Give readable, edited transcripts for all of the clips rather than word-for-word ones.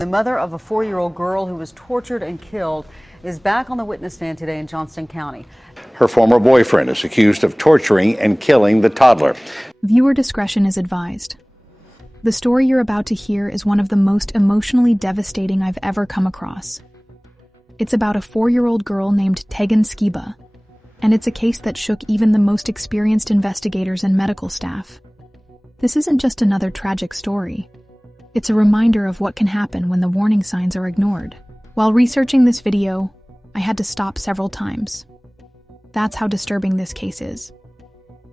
The mother of a 4-year-old girl who was tortured and killed is back on the witness stand today in Johnston County. Her former boyfriend is accused of torturing and killing the toddler. Viewer discretion is advised. The story you're about to hear is one of the most emotionally devastating I've ever come across. It's about a 4-year-old girl named Tegan Skiba, and it's a case that shook even the most experienced investigators and medical staff. This isn't just another tragic story. It's a reminder of what can happen when the warning signs are ignored. While researching this video, I had to stop several times. That's how disturbing this case is.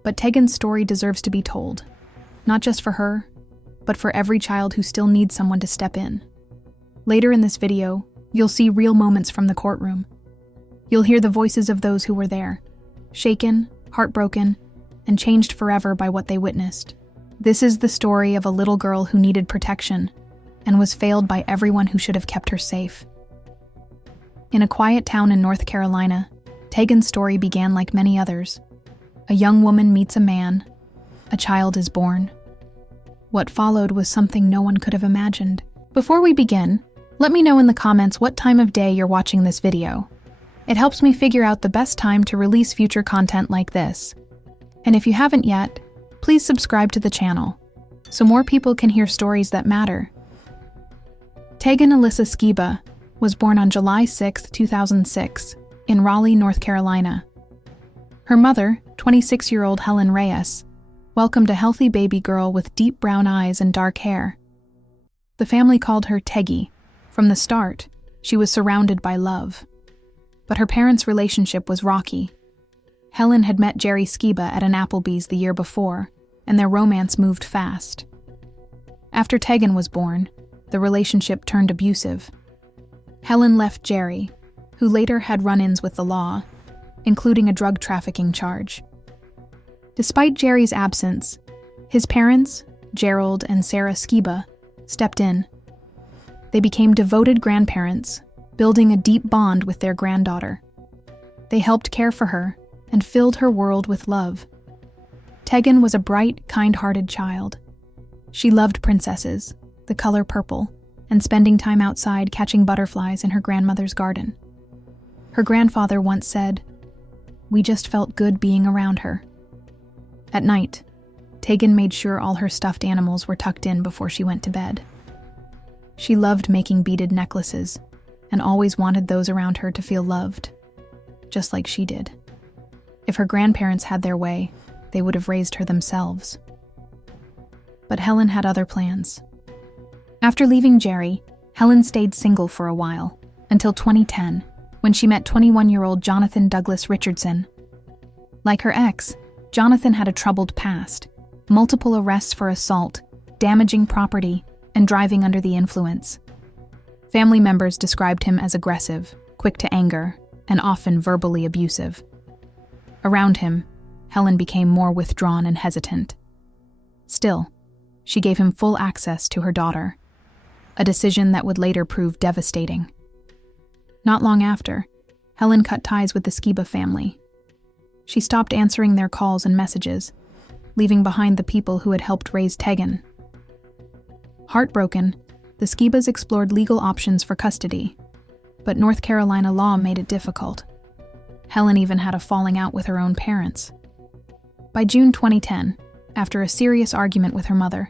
But Tegan's story deserves to be told, not just for her, but for every child who still needs someone to step in. Later in this video, you'll see real moments from the courtroom. You'll hear the voices of those who were there, shaken, heartbroken, and changed forever by what they witnessed. This is the story of a little girl who needed protection and was failed by everyone who should have kept her safe. In a quiet town in North Carolina, Tegan's story began like many others. A young woman meets a man. A child is born. What followed was something no one could have imagined. Before we begin, let me know in the comments what time of day you're watching this video. It helps me figure out the best time to release future content like this. And if you haven't yet, please subscribe to the channel so more people can hear stories that matter. Tegan Alyssa Skiba was born on July 6, 2006, in Raleigh, North Carolina. Her mother, 26-year-old Helen Reyes, welcomed a healthy baby girl with deep brown eyes and dark hair. The family called her Teggy. From the start, she was surrounded by love. But her parents' relationship was rocky. Helen had met Jerry Skiba at an Applebee's the year before, and their romance moved fast. After Tegan was born, the relationship turned abusive. Helen left Jerry, who later had run-ins with the law, including a drug trafficking charge. Despite Jerry's absence, his parents, Gerald and Sarah Skiba, stepped in. They became devoted grandparents, building a deep bond with their granddaughter. They helped care for her and filled her world with love. Tegan was a bright, kind-hearted child. She loved princesses, the color purple, and spending time outside catching butterflies in her grandmother's garden. Her grandfather once said, "We just felt good being around her." At night, Tegan made sure all her stuffed animals were tucked in before she went to bed. She loved making beaded necklaces and always wanted those around her to feel loved, just like she did. If her grandparents had their way, they would have raised her themselves. But Helen had other plans. After leaving Jerry, Helen stayed single for a while, until 2010, when she met 21-year-old Jonathan Douglas Richardson. Like her ex, Jonathan had a troubled past, multiple arrests for assault, damaging property, and driving under the influence. Family members described him as aggressive, quick to anger, and often verbally abusive. Around him, Helen became more withdrawn and hesitant. Still, she gave him full access to her daughter, a decision that would later prove devastating. Not long after, Helen cut ties with the Skiba family. She stopped answering their calls and messages, leaving behind the people who had helped raise Tegan. Heartbroken, the Skibas explored legal options for custody, but North Carolina law made it difficult. Helen even had a falling out with her own parents. By June 2010, after a serious argument with her mother,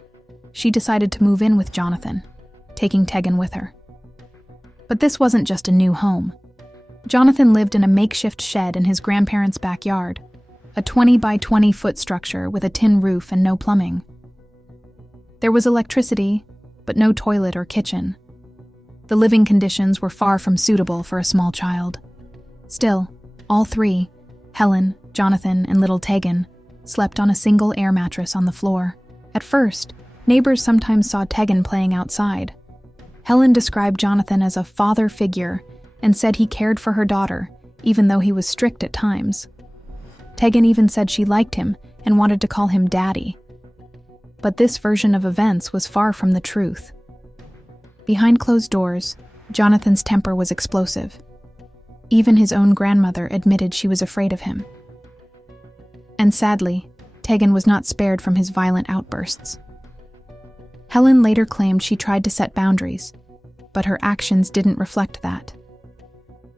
she decided to move in with Jonathan, taking Tegan with her. But this wasn't just a new home. Jonathan lived in a makeshift shed in his grandparents' backyard, a 20 by 20 foot structure with a tin roof and no plumbing. There was electricity, but no toilet or kitchen. The living conditions were far from suitable for a small child. Still, all three, Helen, Jonathan, and little Tegan, slept on a single air mattress on the floor. At first, neighbors sometimes saw Tegan playing outside. Helen described Jonathan as a father figure and said he cared for her daughter, even though he was strict at times. Tegan even said she liked him and wanted to call him Daddy. But this version of events was far from the truth. Behind closed doors, Jonathan's temper was explosive. Even his own grandmother admitted she was afraid of him. And sadly, Tegan was not spared from his violent outbursts. Helen later claimed she tried to set boundaries, but her actions didn't reflect that.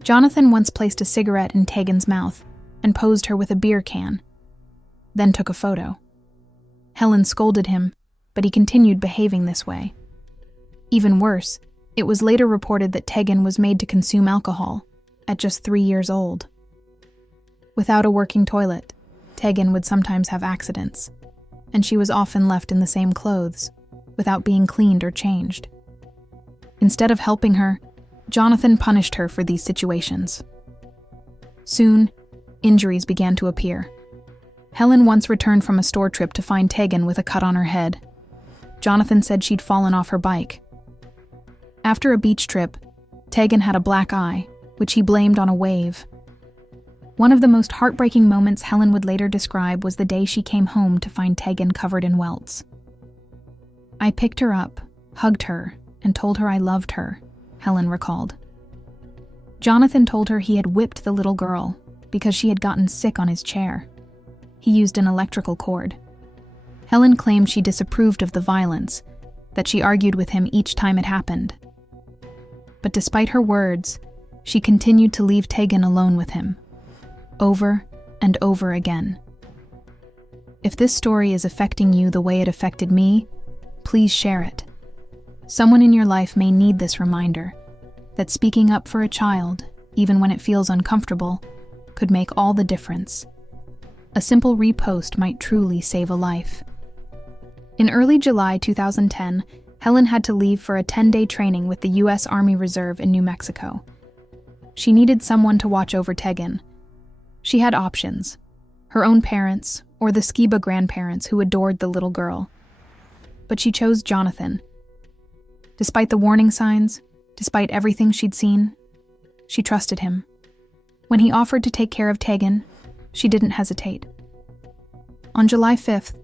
Jonathan once placed a cigarette in Tegan's mouth and posed her with a beer can, then took a photo. Helen scolded him, but he continued behaving this way. Even worse, it was later reported that Tegan was made to consume alcohol at just 3 years old. Without a working toilet, Tegan would sometimes have accidents, and she was often left in the same clothes, without being cleaned or changed. Instead of helping her, Jonathan punished her for these situations. Soon, injuries began to appear. Helen once returned from a store trip to find Tegan with a cut on her head. Jonathan said she'd fallen off her bike. After a beach trip, Tegan had a black eye, which he blamed on a wave. One of the most heartbreaking moments Helen would later describe was the day she came home to find Tegan covered in welts. "I picked her up, hugged her, and told her I loved her," Helen recalled. Jonathan told her he had whipped the little girl because she had gotten sick on his chair. He used an electrical cord. Helen claimed she disapproved of the violence, that she argued with him each time it happened. But despite her words, she continued to leave Tegan alone with him, over and over again. If this story is affecting you the way it affected me, please share it. Someone in your life may need this reminder that speaking up for a child, even when it feels uncomfortable, could make all the difference. A simple repost might truly save a life. In early July 2010, Helen had to leave for a 10-day training with the U.S. Army Reserve in New Mexico. She needed someone to watch over Tegan. She had options: her own parents or the Skiba grandparents who adored the little girl. But she chose Jonathan. Despite the warning signs, despite everything she'd seen, she trusted him. When he offered to take care of Tegan, she didn't hesitate. On July 5th,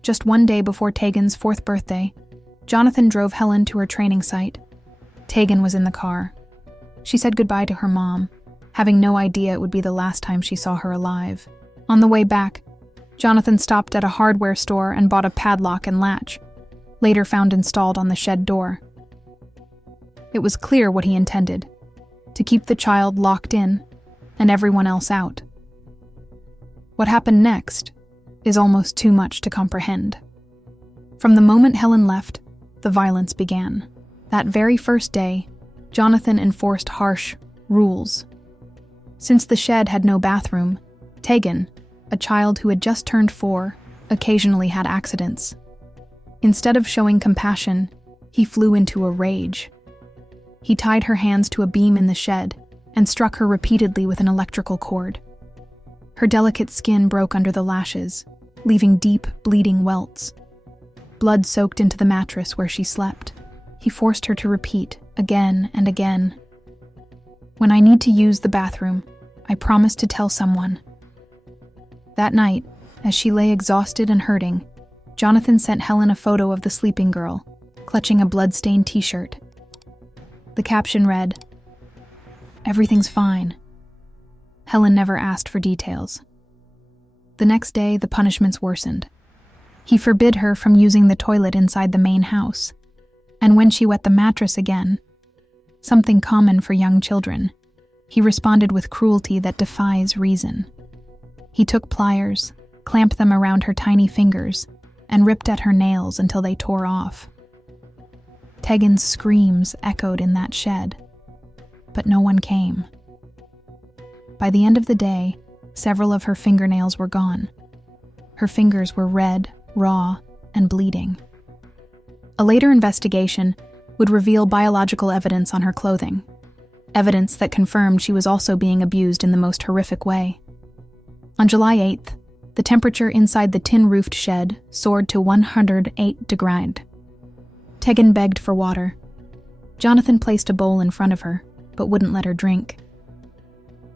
just one day before Tegan's 4th birthday, Jonathan drove Helen to her training site. Tegan was in the car. She said goodbye to her mom, having no idea it would be the last time she saw her alive. On the way back, Jonathan stopped at a hardware store and bought a padlock and latch, later found installed on the shed door. It was clear what he intended: to keep the child locked in and everyone else out. What happened next is almost too much to comprehend. From the moment Helen left, the violence began. That very first day, Jonathan enforced harsh rules. Since the shed had no bathroom, Tegan, a child who had just turned 4, occasionally had accidents. Instead of showing compassion, he flew into a rage. He tied her hands to a beam in the shed and struck her repeatedly with an electrical cord. Her delicate skin broke under the lashes, leaving deep, bleeding welts. Blood soaked into the mattress where she slept. He forced her to repeat again and again, "When I need to use the bathroom, I promise to tell someone." That night, as she lay exhausted and hurting, Jonathan sent Helen a photo of the sleeping girl, clutching a blood-stained t-shirt. The caption read, "Everything's fine." Helen never asked for details. The next day, the punishments worsened. He forbid her from using the toilet inside the main house, and when she wet the mattress again, something common for young children, he responded with cruelty that defies reason. He took pliers, clamped them around her tiny fingers, and ripped at her nails until they tore off. Tegan's screams echoed in that shed, but no one came. By the end of the day, several of her fingernails were gone. Her fingers were red, raw, and bleeding. A later investigation would reveal biological evidence on her clothing, evidence that confirmed she was also being abused in the most horrific way. On July 8th, the temperature inside the tin-roofed shed soared to 108 degrees. Tegan begged for water. Jonathan placed a bowl in front of her, but wouldn't let her drink.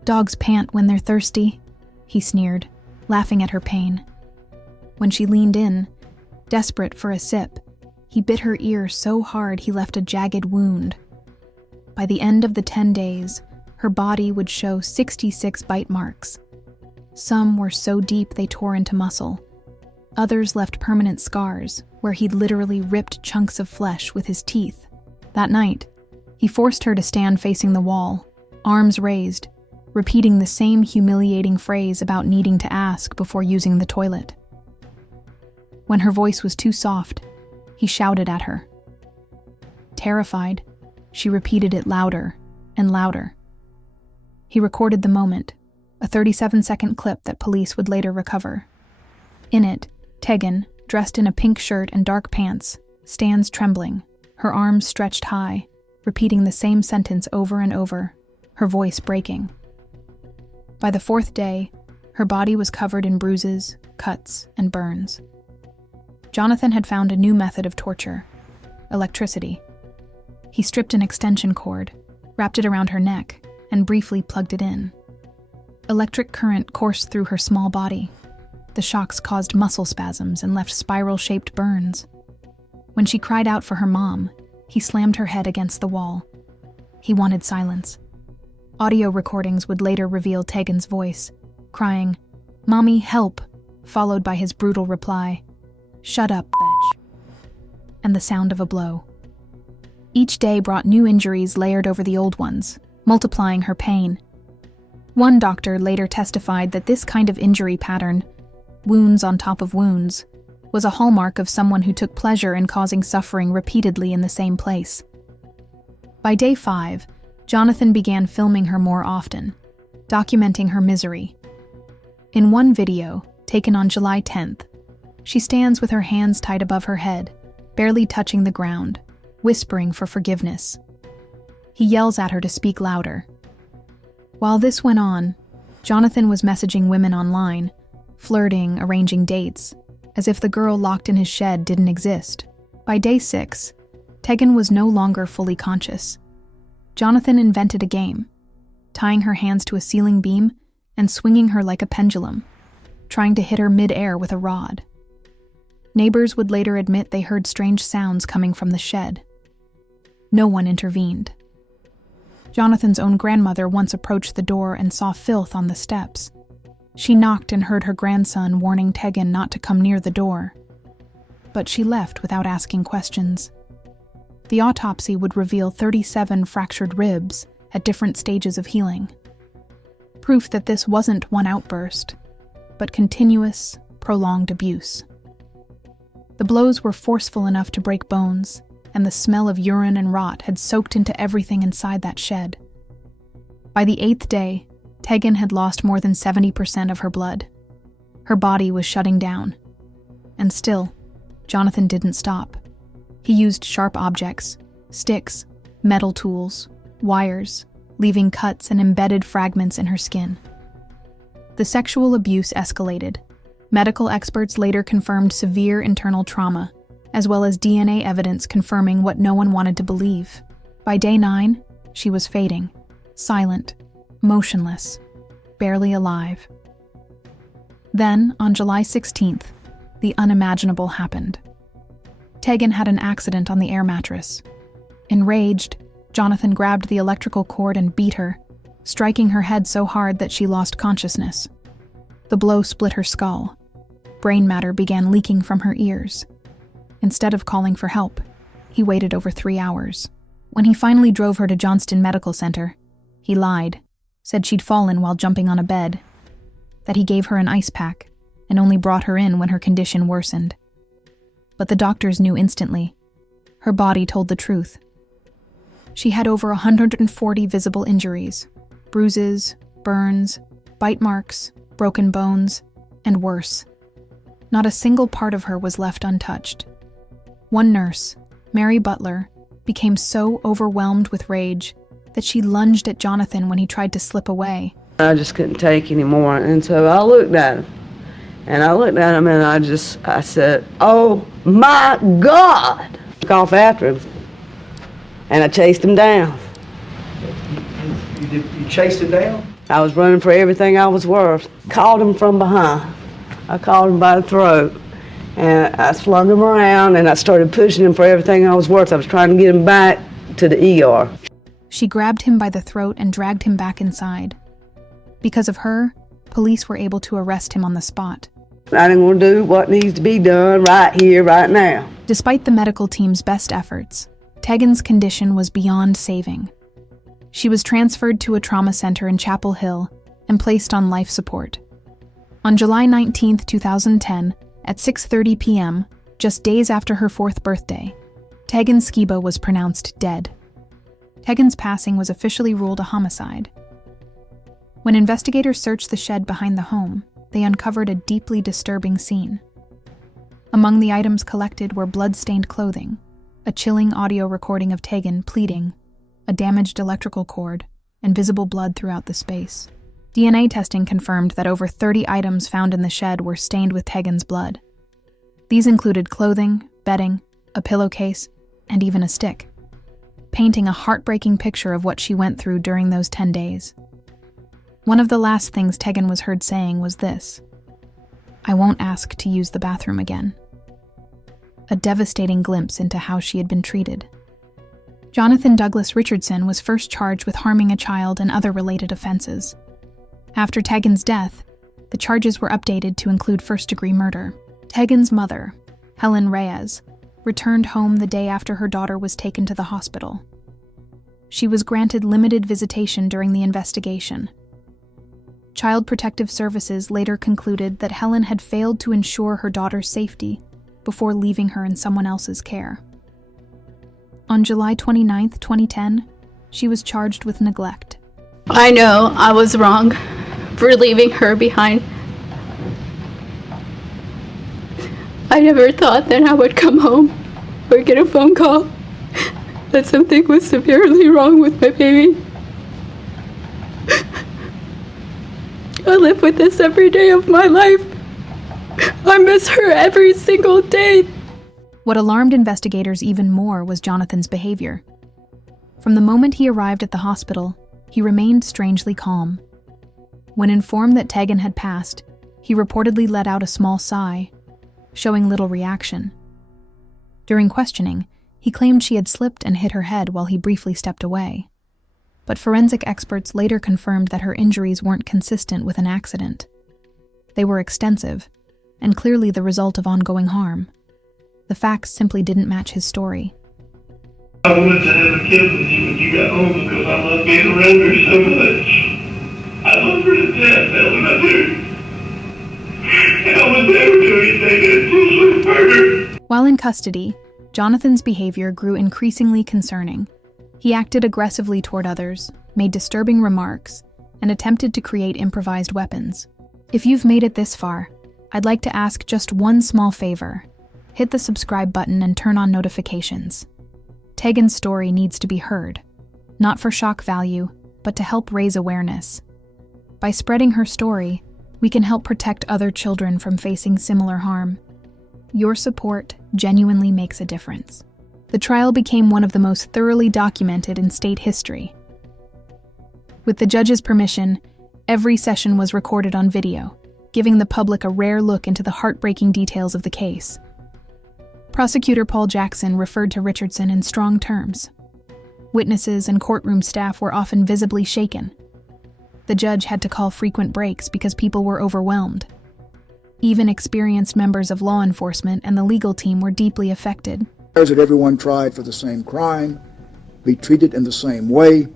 "Dogs pant when they're thirsty," he sneered, laughing at her pain. When she leaned in, desperate for a sip, he bit her ear so hard he left a jagged wound. By the end of the 10 days, her body would show 66 bite marks. Some were so deep they tore into muscle. Others left permanent scars, where he'd literally ripped chunks of flesh with his teeth. That night, He forced her to stand facing the wall, arms raised, repeating the same humiliating phrase about needing to ask before using the toilet. When her voice was too soft, he shouted at her. Terrified, she repeated it louder and louder. He recorded the moment, a 37-second clip that police would later recover. In it, Tegan, dressed in a pink shirt and dark pants, stands trembling, her arms stretched high, repeating the same sentence over and over, her voice breaking. By the fourth day, her body was covered in bruises, cuts, and burns. Jonathan had found a new method of torture: electricity. He stripped an extension cord, wrapped it around her neck, and briefly plugged it in. Electric current coursed through her small body. The shocks caused muscle spasms and left spiral-shaped burns. When she cried out for her mom, he slammed her head against the wall. He wanted silence. Audio recordings would later reveal Tegan's voice, crying, "Mommy, help," followed by his brutal reply, "Shut up, bitch," and the sound of a blow. Each day brought new injuries layered over the old ones, multiplying her pain. One doctor later testified that this kind of injury pattern, wounds on top of wounds, was a hallmark of someone who took pleasure in causing suffering repeatedly in the same place. By day 5, Jonathan began filming her more often, documenting her misery. In one video, taken on July 10th, she stands with her hands tied above her head, barely touching the ground, whispering for forgiveness. He yells at her to speak louder. While this went on, Jonathan was messaging women online, flirting, arranging dates, as if the girl locked in his shed didn't exist. By day 6, Tegan was no longer fully conscious. Jonathan invented a game, tying her hands to a ceiling beam and swinging her like a pendulum, trying to hit her mid-air with a rod. Neighbors would later admit they heard strange sounds coming from the shed. No one intervened. Jonathan's own grandmother once approached the door and saw filth on the steps. She knocked and heard her grandson warning Tegan not to come near the door. But she left without asking questions. The autopsy would reveal 37 fractured ribs at different stages of healing. Proof that this wasn't one outburst, but continuous, prolonged abuse. The blows were forceful enough to break bones, and the smell of urine and rot had soaked into everything inside that shed. By the 8th day, Tegan had lost more than 70% of her blood. Her body was shutting down. And still, Jonathan didn't stop. He used sharp objects, sticks, metal tools, wires, leaving cuts and embedded fragments in her skin. The sexual abuse escalated. Medical experts later confirmed severe internal trauma, as well as DNA evidence confirming what no one wanted to believe. By day 9, she was fading, silent, motionless, barely alive. Then, on July 16th, the unimaginable happened. Tegan had an accident on the air mattress. Enraged, Jonathan grabbed the electrical cord and beat her, striking her head so hard that she lost consciousness. The blow split her skull. Brain matter began leaking from her ears. Instead of calling for help, he waited over 3 hours. When he finally drove her to Johnston Medical Center, he lied, said she'd fallen while jumping on a bed, that he gave her an ice pack and only brought her in when her condition worsened. But the doctors knew instantly. Her body told the truth. She had over 140 visible injuries, bruises, burns, bite marks, broken bones, and worse. Not a single part of her was left untouched. One nurse, Mary Butler, became so overwhelmed with rage that she lunged at Jonathan when he tried to slip away. I just couldn't take anymore, and so I looked at him. And I said, "Oh my God!" I took off after him, and I chased him down. You chased him down? I was running for everything I was worth. Caught him from behind. I caught him by the throat, and I slung him around, and I started pushing him for everything I was worth. I was trying to get him back to the ER. She grabbed him by the throat and dragged him back inside. Because of her, police were able to arrest him on the spot. I didn't want to do what needs to be done right here, right now. Despite the medical team's best efforts, Tegan's condition was beyond saving. She was transferred to a trauma center in Chapel Hill and placed on life support. On July 19, 2010, at 6:30 p.m., just days after her 4th birthday, 𝐬𝐮𝐬𝐫𝐠𝐞𝐿 was pronounced dead. Tegan's passing was officially ruled a homicide. When investigators searched the shed behind the home, they uncovered a deeply disturbing scene. Among the items collected were blood-stained clothing, a chilling audio recording of Tegan pleading, a damaged electrical cord, and visible blood throughout the space. DNA testing confirmed that over 30 items found in the shed were stained with Tegan's blood. These included clothing, bedding, a pillowcase, and even a stick, painting a heartbreaking picture of what she went through during those 10 days. One of the last things Tegan was heard saying was this: "I won't ask to use the bathroom again." A devastating glimpse into how she had been treated. Jonathan Douglas Richardson was first charged with harming a child and other related offenses. After Tegan's death, the charges were updated to include first-degree murder. Tegan's mother, Helen Reyes, returned home the day after her daughter was taken to the hospital. She was granted limited visitation during the investigation. Child Protective Services later concluded that Helen had failed to ensure her daughter's safety before leaving her in someone else's care. On July 29, 2010, she was charged with neglect. I know I was wrong for leaving her behind. I never thought that I would come home or get a phone call that something was severely wrong with my baby. I live with this every day of my life. I miss her every single day. What alarmed investigators even more was Jonathan's behavior. From the moment he arrived at the hospital, he remained strangely calm. When informed that Tegan had passed, he reportedly let out a small sigh, showing little reaction. During questioning, he claimed she had slipped and hit her head while he briefly stepped away. But forensic experts later confirmed that her injuries weren't consistent with an accident. They were extensive, and clearly the result of ongoing harm. The facts simply didn't match his story. I wanted to have a kid with you when you got home because I love being around her so much. I love her to death, Helen, I do. And I would never do anything to intentionally hurt her. While in custody, Jonathan's behavior grew increasingly concerning. He acted aggressively toward others, made disturbing remarks, and attempted to create improvised weapons. If you've made it this far, I'd like to ask just one small favor. Hit the subscribe button and turn on notifications. Tegan's story needs to be heard, not for shock value, but to help raise awareness. By spreading her story, we can help protect other children from facing similar harm. Your support genuinely makes a difference. The trial became one of the most thoroughly documented in state history. With the judge's permission, every session was recorded on video, giving the public a rare look into the heartbreaking details of the case. Prosecutor Paul Jackson referred to Richardson in strong terms. Witnesses and courtroom staff were often visibly shaken. The judge had to call frequent breaks because people were overwhelmed. Even experienced members of law enforcement and the legal team were deeply affected. That everyone tried for the same crime, be treated in the same way,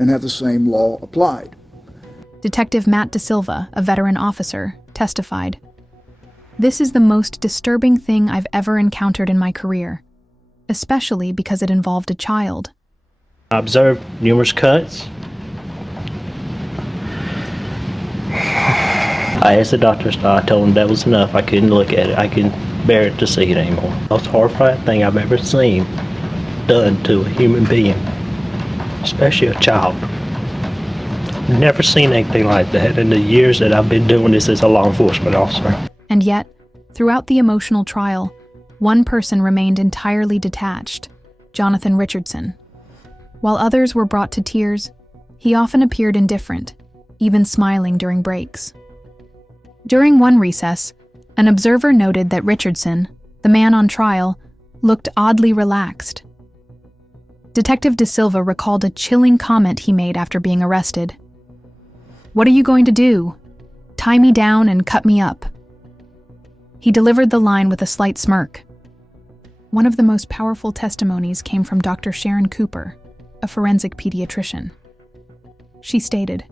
and have the same law applied. Detective Matt DeSilva, a veteran officer, testified, "This is the most disturbing thing I've ever encountered in my career, especially because it involved a child." I observed numerous cuts. I asked the doctor to stop. I told him that was enough. I couldn't look at it. I couldn't bear it to see it anymore. The most horrifying thing I've ever seen done to a human being, especially a child. Never seen anything like that in the years that I've been doing this as a law enforcement officer. And yet, throughout the emotional trial, one person remained entirely detached, Jonathan Richardson. While others were brought to tears, he often appeared indifferent, even smiling during breaks. During one recess, an observer noted that Richardson, the man on trial, looked oddly relaxed. Detective DeSilva recalled a chilling comment he made after being arrested. "What are you going to do? Tie me down and cut me up?" He delivered the line with a slight smirk. One of the most powerful testimonies came from Dr. Sharon Cooper, a forensic pediatrician. She stated,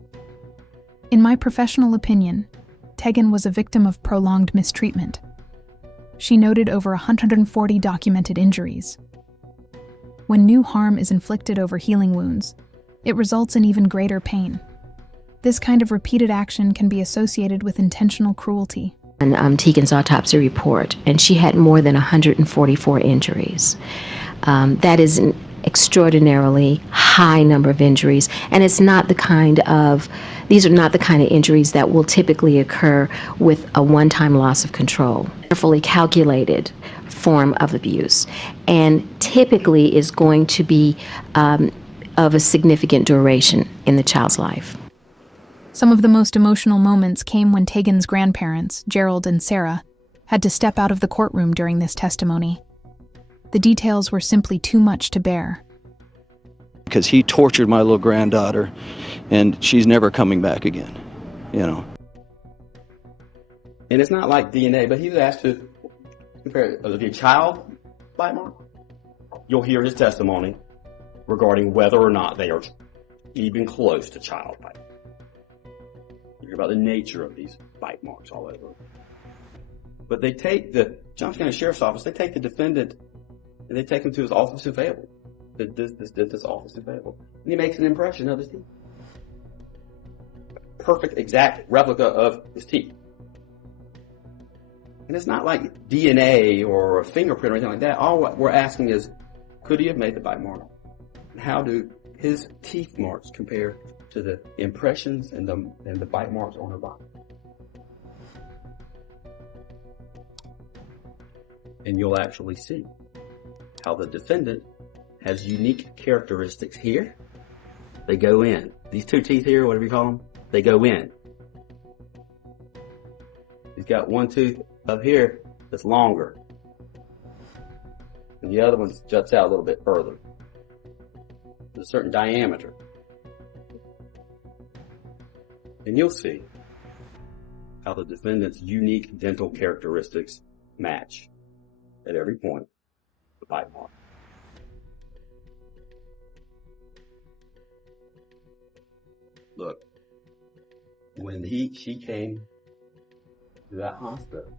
"In my professional opinion, Tegan was a victim of prolonged mistreatment. She noted over 140 documented injuries. When new harm is inflicted over healing wounds, it results in even greater pain. This kind of repeated action can be associated with intentional cruelty." And Tegan's autopsy report, and she had more than 144 injuries. That is an extraordinarily high number of injuries, and these are not the kind of injuries that will typically occur with a one-time loss of control. Carefully calculated form of abuse, and typically is going to be of a significant duration in the child's life. Some of the most emotional moments came when Tegan's grandparents, Gerald and Sarah, had to step out of the courtroom during this testimony. The details were simply too much to bear. Because he tortured my little granddaughter, and she's never coming back again, you know. And it's not like DNA, but he was asked to compare the child bite mark. You'll hear his testimony regarding whether or not they are even close to child bite. You hear about the nature of these bite marks all over. But they take the Johnson County Sheriff's Office, they take the defendant and they take him to his office available. This office available. And he makes an impression of his teeth. Perfect, exact replica of his teeth. And it's not like DNA or a fingerprint or anything like that. All what we're asking is, could he have made the bite mark? And how do his teeth marks compare to the impressions and the bite marks on her body? And you'll actually see how the defendant has unique characteristics here. They go in. These two teeth here, whatever you call them, they go in. He's got one tooth up here that's longer, and the other one juts out a little bit further. There's a certain diameter. And you'll see how the defendant's unique dental characteristics match at every point the bite mark. Look, when she came to that hospital,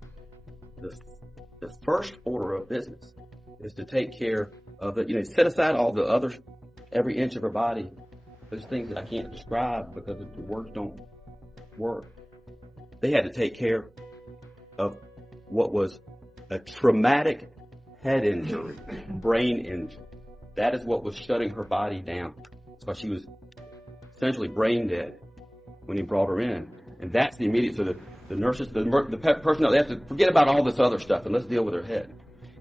the first order of business is to take care of the, set aside all the other, every inch of her body, those things that I can't describe because the words don't work. They had to take care of what was a traumatic head injury, brain injury. That is what was shutting her body down. That's why she was essentially brain dead when he brought her in. And that's the immediate, so the nurses, the personnel, they have to forget about all this other stuff and let's deal with her head.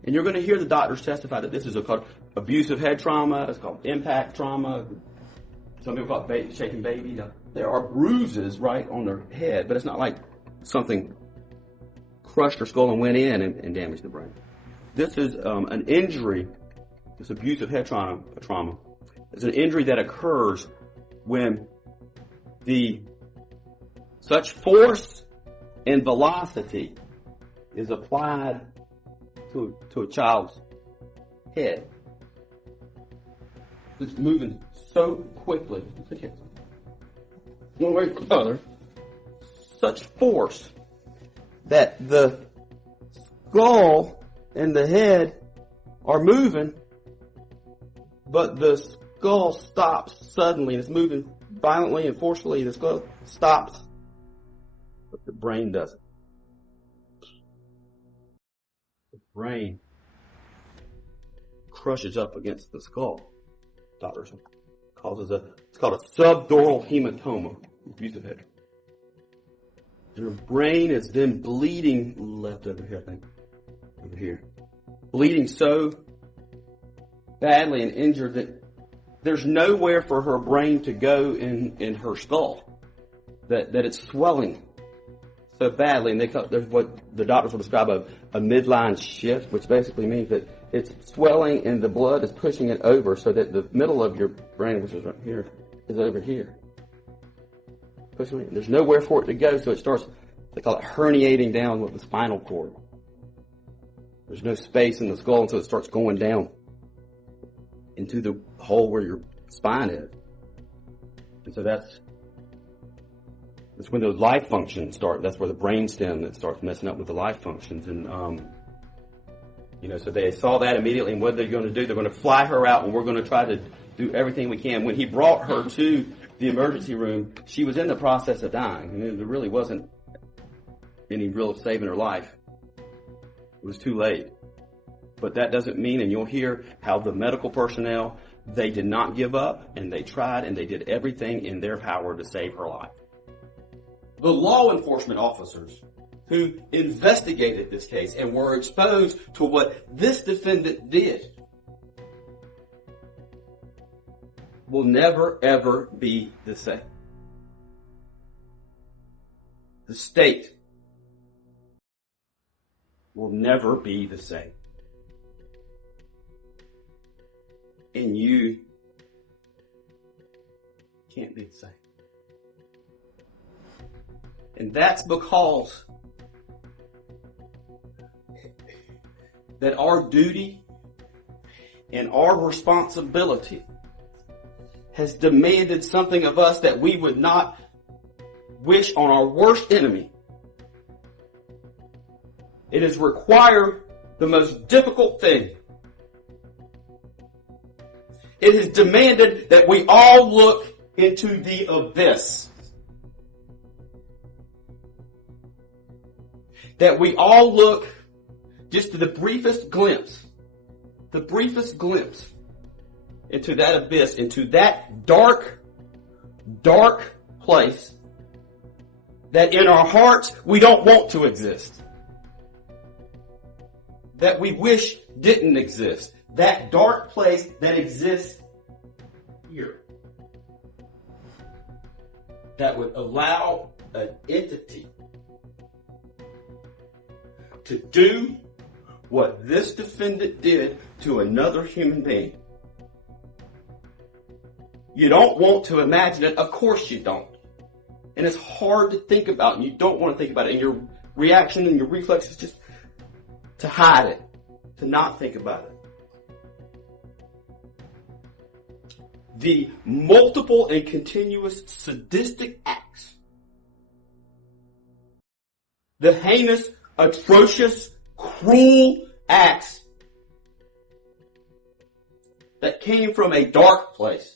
And you're going to hear the doctors testify that this is called abusive head trauma, it's called impact trauma. Some people call it shaken baby. Now, there are bruises right on their head, but it's not like something crushed her skull and went in and damaged the brain. This is an injury, this abusive head trauma. It's an injury that occurs when such force and velocity is applied to a child's head. It's moving so quickly, one way or the other, such force that the skull and the head are moving, but the skull stops suddenly, and it's moving violently and forcefully. The skull stops, but the brain doesn't. The brain crushes up against the skull. Doctors causes it's called a subdural hematoma, abusive head. Your brain is then bleeding left over here, I think, over here, bleeding so badly and injured that there's nowhere for her brain to go in her skull, that it's swelling so badly, and there's what the doctors will describe a midline shift, which basically means that it's swelling and the blood is pushing it over so that the middle of your brain, which is right here, is over here. Pushing it. There's nowhere for it to go, so it starts, they call it herniating down with the spinal cord. There's no space in the skull until it starts going down into the hole where your spine is. And so that's when those life functions start. That's where the brainstem that starts messing up with the life functions. And, so they saw that immediately, and what they're going to do, they're going to fly her out, and we're going to try to do everything we can. When he brought her to the emergency room, she was in the process of dying. And there really wasn't any real saving her life. It was too late. But that doesn't mean, and you'll hear how the medical personnel, they did not give up, and they tried, and they did everything in their power to save her life. The law enforcement officers who investigated this case and were exposed to what this defendant did will never, ever be the same. The state will never be the same. And you can't be the same. And that's because that our duty and our responsibility has demanded something of us that we would not wish on our worst enemy. It has required the most difficult thing. It has demanded that we all look into the abyss. That we all look just to the briefest glimpse into that abyss, into that dark, dark place that in our hearts we don't want to exist. That we wish didn't exist. That dark place that exists here. That would allow an entity to do what this defendant did to another human being. You don't want to imagine it. Of course you don't. And it's hard to think about, and you don't want to think about it. And your reaction and your reflex is just to hide it, to not think about it. The multiple and continuous sadistic acts, the heinous, atrocious, cruel acts that came from a dark place.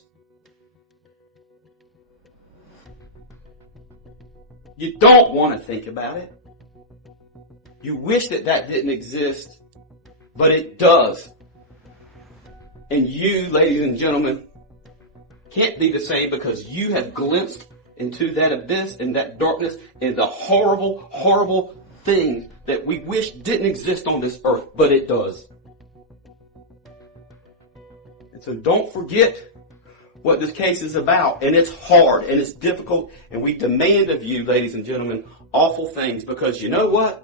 You don't want to think about it. You wish that didn't exist, but it does. And you, ladies and gentlemen, can't be the same because you have glimpsed into that abyss and that darkness and the horrible, horrible things that we wish didn't exist on this earth, but it does. And so don't forget what this case is about. And it's hard and it's difficult, and we demand of you, ladies and gentlemen, awful things, because you know what?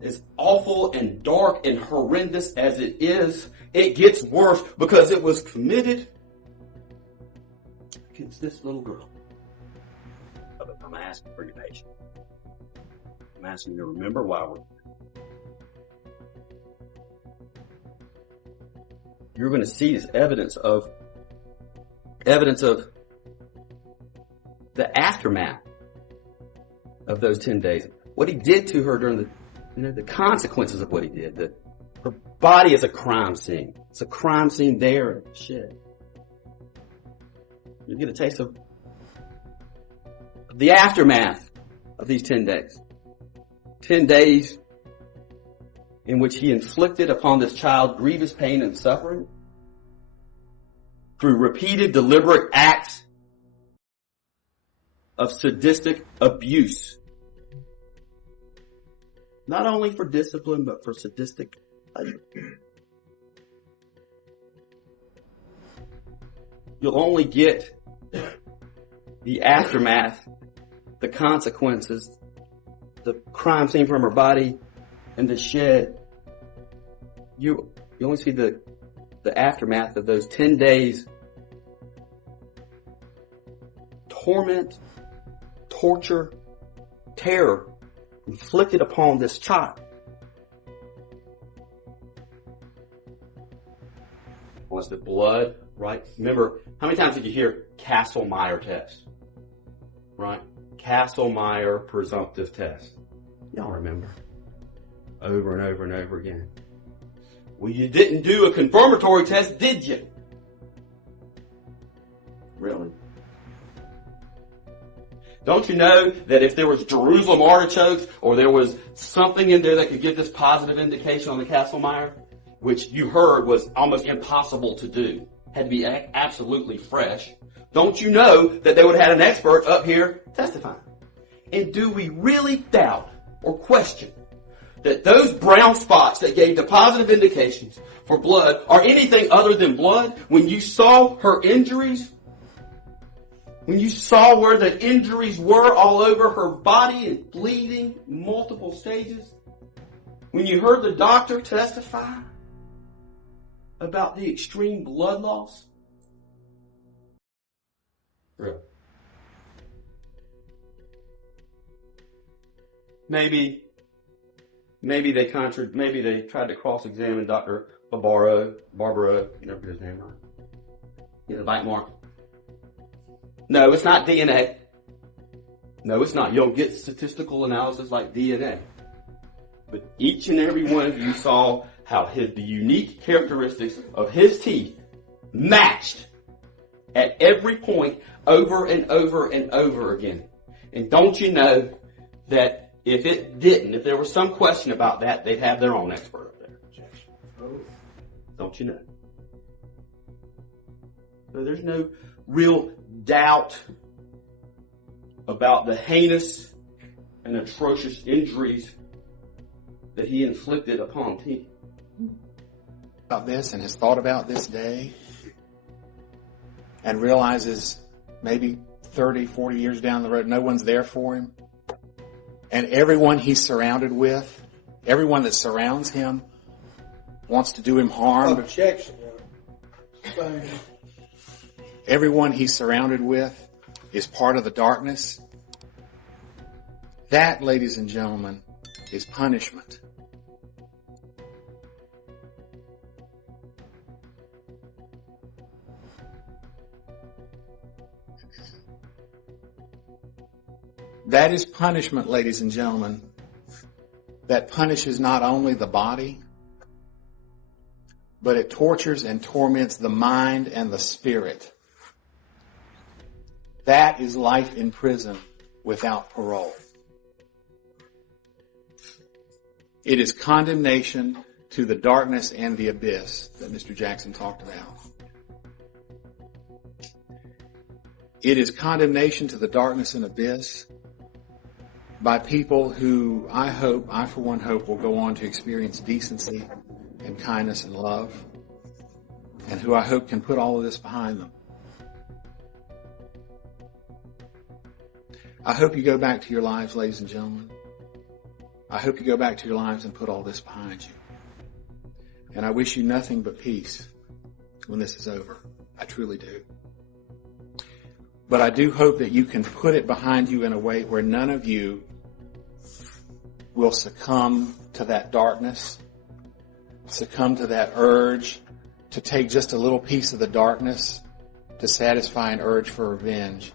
As awful and dark and horrendous as it is, it gets worse because it was committed against this little girl. But I'm asking for your patience. I'm asking you to remember why we're here. You're going to see this evidence of the aftermath of those 10 days. What he did to her during the consequences of what he did. Her body is a crime scene. It's a crime scene there. Shit. You get a taste of the aftermath of these 10 days. 10 days in which he inflicted upon this child grievous pain and suffering through repeated deliberate acts of sadistic abuse. Not only for discipline, but for sadistic pleasure. You'll only get the aftermath, the consequences, the crime scene from her body, and the shed. You only see the aftermath of those 10 days. Torment, torture, terror inflicted upon this child was the blood, right? Remember, how many times did you hear 𝐃𝐨𝐬𝐫𝐞 test? Right? 𝐃𝐨𝐬𝐫𝐞 presumptive test. Y'all remember. Over and over and over again. Well, you didn't do a confirmatory test, did you? Really? Don't you know that if there was Jerusalem artichokes or there was something in there that could give this positive indication on the 𝐃𝐨𝐬𝐫𝐞, which you heard was almost impossible to do, had to be absolutely fresh, don't you know that they would have had an expert up here testifying? And do we really doubt or question that those brown spots that gave the positive indications for blood are anything other than blood? When you saw her injuries, when you saw where the injuries were all over her body and bleeding multiple stages, when you heard the doctor testify about the extreme blood loss, really? Maybe they tried to cross-examine Dr. Barbaro, you never get his name right. Yeah, the bite mark. No, it's not DNA. No, it's not. You don't get statistical analysis like DNA. But each and every one of you saw how the unique characteristics of his teeth matched at every point over and over and over again. And don't you know that if it didn't, if there was some question about that, they'd have their own expert up there. Don't you know? So there's no real doubt about the heinous and atrocious injuries that he inflicted upon Tegan. About this and has thought about this day and realizes maybe 30, 40 years down the road, no one's there for him. And everyone he's surrounded with, everyone that surrounds him wants to do him harm. Everyone he's surrounded with is part of the darkness. That, ladies and gentlemen, is punishment. That is punishment, ladies and gentlemen, that punishes not only the body, but it tortures and torments the mind and the spirit. That is life in prison without parole. It is condemnation to the darkness and the abyss that Mr. Jackson talked about. It is condemnation to the darkness and abyss by people who I for one hope, will go on to experience decency and kindness and love, and who I hope can put all of this behind them. I hope you go back to your lives, ladies and gentlemen. I hope you go back to your lives and put all this behind you. And I wish you nothing but peace when this is over. I truly do. But I do hope that you can put it behind you in a way where none of you will succumb to that darkness, succumb to that urge to take just a little piece of the darkness to satisfy an urge for revenge.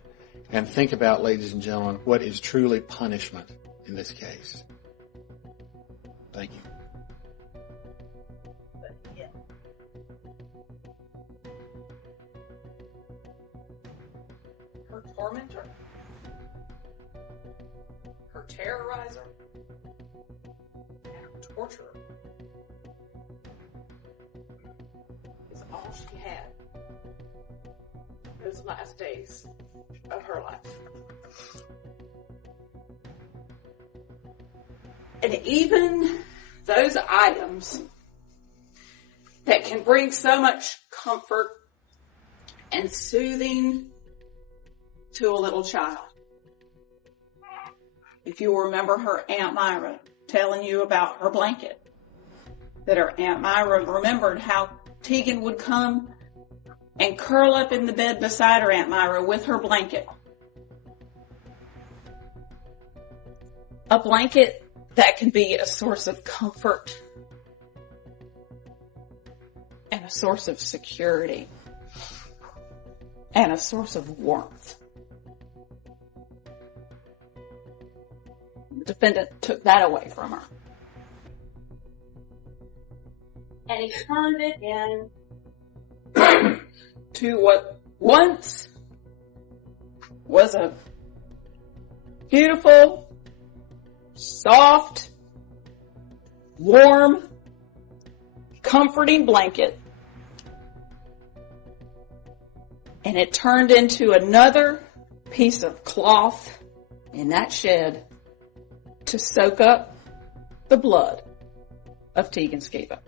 And think about, ladies and gentlemen, what is truly punishment in this case. Thank you. Her tormentor, her terrorizer, and her torturer is all she had those last days of her life. And even those items that can bring so much comfort and soothing to a little child. If you remember her Aunt Myra telling you about her blanket, that her Aunt Myra remembered how Tegan would come and curl up in the bed beside her Aunt Myra with her blanket. A blanket that can be a source of comfort and a source of security and a source of warmth. The defendant took that away from her. And he turned it in to what once was a beautiful, soft, warm, comforting blanket. And it turned into another piece of cloth in that shed to soak up the blood of Tegan Skiba.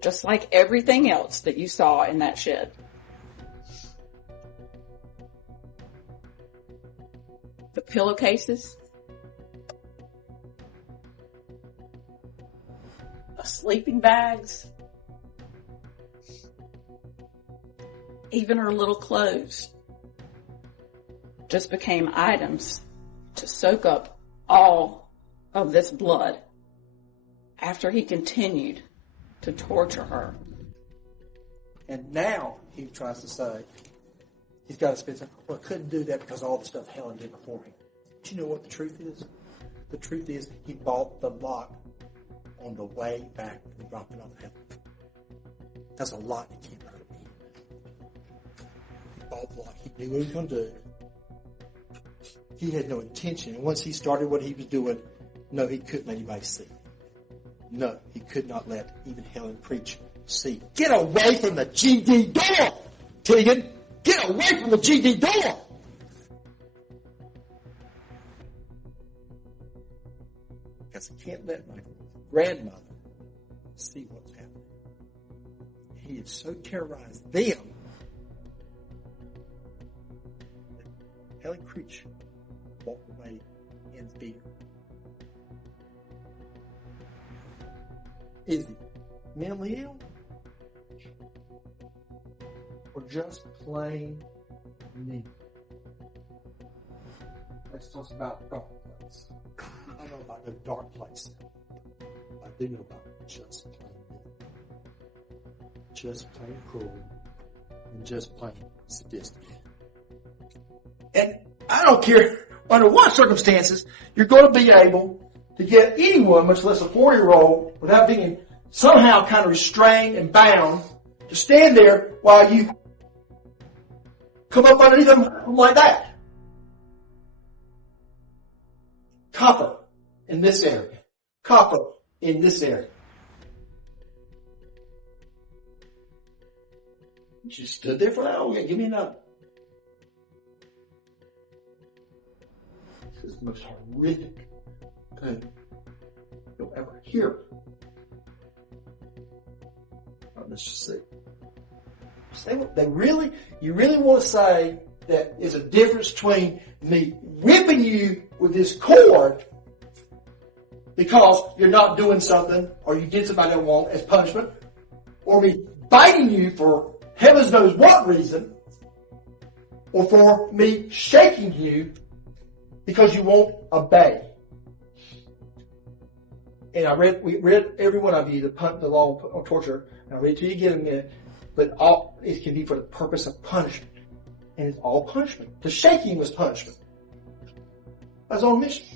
Just like everything else that you saw in that shed. The pillowcases, the sleeping bags, even her little clothes just became items to soak up all of this blood after he continued to torture her. And now he tries to say he's got to spend some, well, couldn't do that because of all the stuff Helen did before him. But you know what the truth is? The truth is he bought the lock on the way back and dropped it off Helen. That's a lot to keep her in. He bought the lock. He knew what he was going to do. He had no intention. And once he started what he was doing, no, he couldn't let anybody see. No, he could not let even Helen preach see. Get away from the GD door, Tegan! Get away from the GD door! Because I can't let my grandmother see what's happening. He has so terrorized them that Helen Creech walked away in fear. Is he mentally ill? Or just plain mean? Let's talk about dark place. I don't know about the dark place. I do know about just plain mean. Just plain cruel. And just plain sadistic. And I don't care under what circumstances you're going to be able to get anyone, much less a 4-year-old, without being somehow kind of restrained and bound, to stand there while you come up underneath them like that. Copper in this area. Copper in this area. You stood there for that? Okay, give me another. This is the most horrific thing you'll ever hear. Let's just see. You really want to say that there's a difference between me whipping you with this cord because you're not doing something or you did something I don't want as punishment, or me biting you for heavens knows what reason, or for me shaking you because you won't obey. And we read every one of you the law of torture, and I'll read it to you again in a minute, but all it can be for the purpose of punishment. And it's all punishment. The shaking was punishment. That's on mission.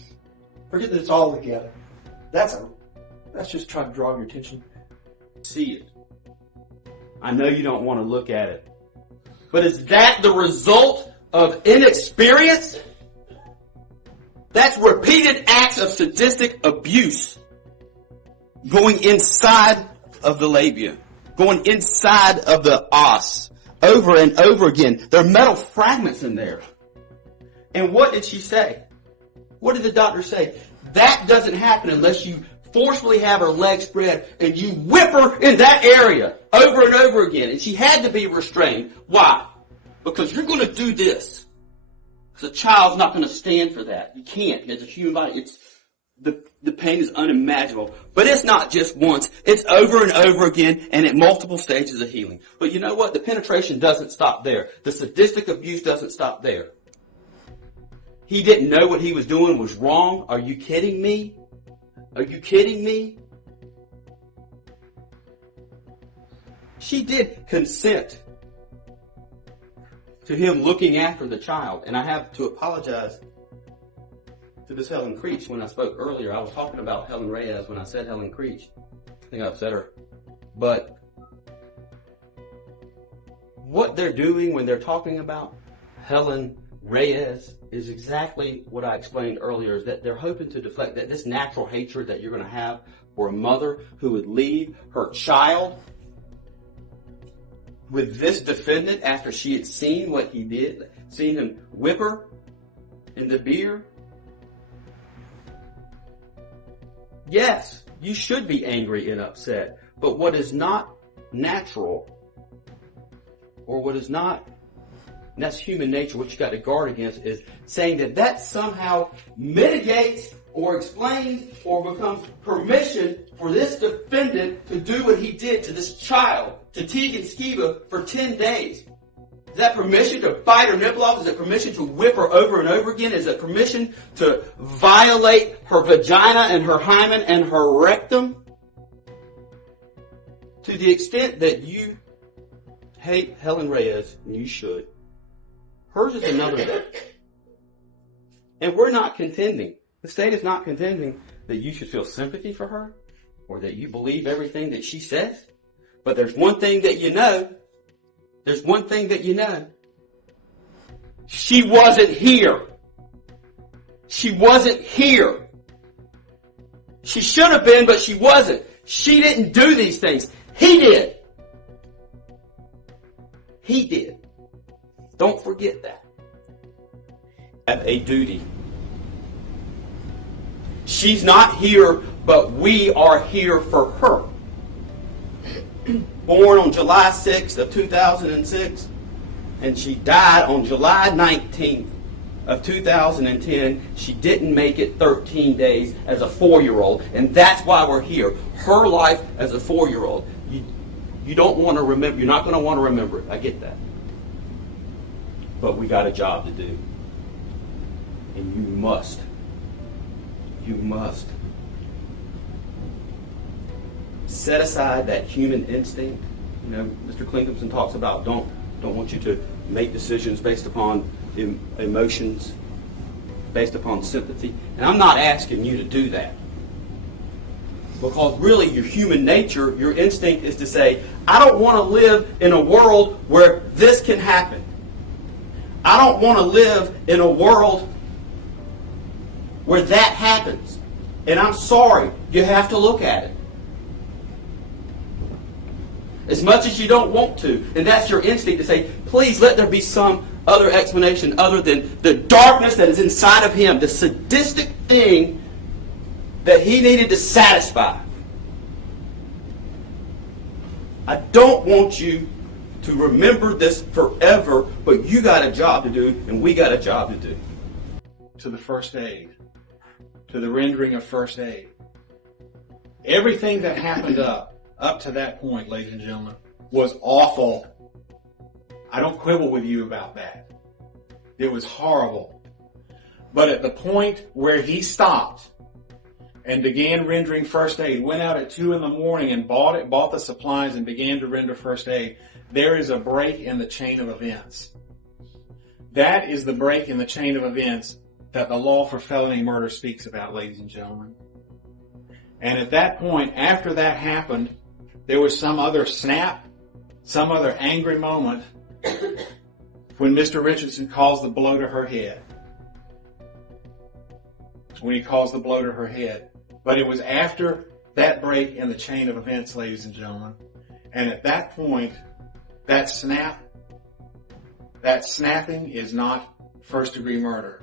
Forget that it's all together. That's just trying to draw your attention. See it. I know you don't want to look at it. But is that the result of inexperience? That's repeated acts of sadistic abuse going inside of the labia, going inside of the os, over and over again. There are metal fragments in there. And what did she say? What did the doctor say? That doesn't happen unless you forcefully have her legs spread and you whip her in that area over and over again. And she had to be restrained. Why? Because you're going to do this. Because a child's not going to stand for that. You can't. As a human body, the pain is unimaginable. But it's not just once. It's over and over again and at multiple stages of healing. But you know what? The penetration doesn't stop there. The sadistic abuse doesn't stop there. He didn't know what he was doing was wrong. Are you kidding me? Are you kidding me? She did consent to him looking after the child. And I have to apologize to this Helen Creech. When I spoke earlier, I was talking about Helen Reyes when I said Helen Creech. I think I upset her. But what they're doing when they're talking about Helen Reyes is exactly what I explained earlier, is that they're hoping to deflect that this natural hatred that you're going to have for a mother who would leave her child with this defendant after she had seen what he did, seen him whip her in the beer. Yes, you should be angry and upset, but what is not natural, or what is not, and that's human nature, what you got to guard against, is saying that that somehow mitigates or explains or becomes permission for this defendant to do what he did to this child, to Tegan Skiba, for 10 days. Is that permission to bite her nipple off? Is it permission to whip her over and over again? Is it permission to violate her vagina and her hymen and her rectum? To the extent that you hate Helen Reyes, and you should. Hers is another thing. And we're not contending. The state is not contending that you should feel sympathy for her or that you believe everything that she says. But there's one thing that you know. There's one thing that you know. She wasn't here. She wasn't here. She should have been, but she wasn't. She didn't do these things. He did. He did. Don't forget that. Have a duty. She's not here, but we are here for her. Born on July 6th of 2006, and she died on July 19th of 2010. She didn't make it 13 days as a 4-year-old, and that's why we're here. Her life as a 4-year-old. You don't want to remember. You're not going to want to remember it. I get that. But we got a job to do. And you must set aside that human instinct. You know, Mr. Quinkhamson talks about don't want you to make decisions based upon emotions, based upon sympathy. And I'm not asking you to do that. Because really your human nature, your instinct is to say, I don't want to live in a world where this can happen. I don't want to live in a world where that happens. And I'm sorry, you have to look at it. As much as you don't want to. And that's your instinct to say, please let there be some other explanation other than the darkness that is inside of him, the sadistic thing that he needed to satisfy. I don't want you to remember this forever, but you got a job to do, and we got a job to do. To the first aid, to the rendering of first aid. Everything that happened up to that point, ladies and gentlemen, was awful. I don't quibble with you about that. It was horrible. But at the point where he stopped and began rendering first aid, went out at 2 a.m. and bought the supplies and began to render first aid, there is a break in the chain of events. That is the break in the chain of events that the law for felony murder speaks about, ladies and gentlemen. And at that point, after that happened, there was some other snap, some other angry moment when Mr. Richardson calls the blow to her head. When he calls the blow to her head. But it was after that break in the chain of events, ladies and gentlemen. And at that point, that snapping is not first-degree murder.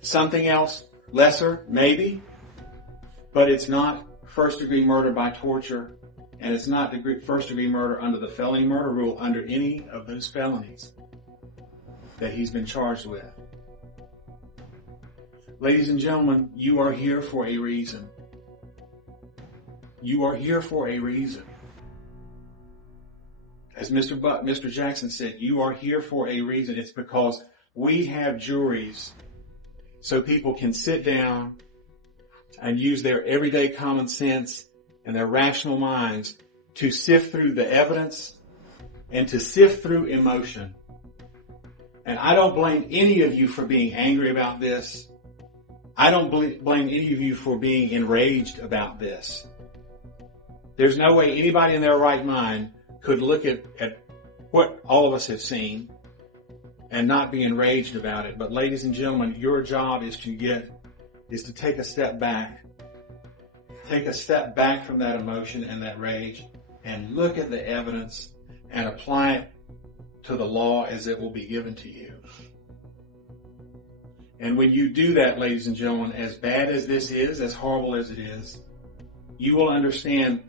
Something else, lesser, maybe, but it's not first-degree murder by torture, and it's not first-degree murder under the felony murder rule under any of those felonies that he's been charged with. Ladies and gentlemen, you are here for a reason. You are here for a reason. As Mr. Jackson said, you are here for a reason. It's because We have juries so people can sit down and use their everyday common sense and their rational minds to sift through the evidence and to sift through emotion. And I don't blame any of you for being angry about this. I don't blame any of you for being enraged about this. There's no way anybody in their right mind could look at what all of us have seen and not be enraged about it. But ladies and gentlemen, your job is to take a step back. Take a step back from that emotion and that rage and look at the evidence and apply it to the law as it will be given to you. And when you do that, ladies and gentlemen, as bad as this is, as horrible as it is, you will understand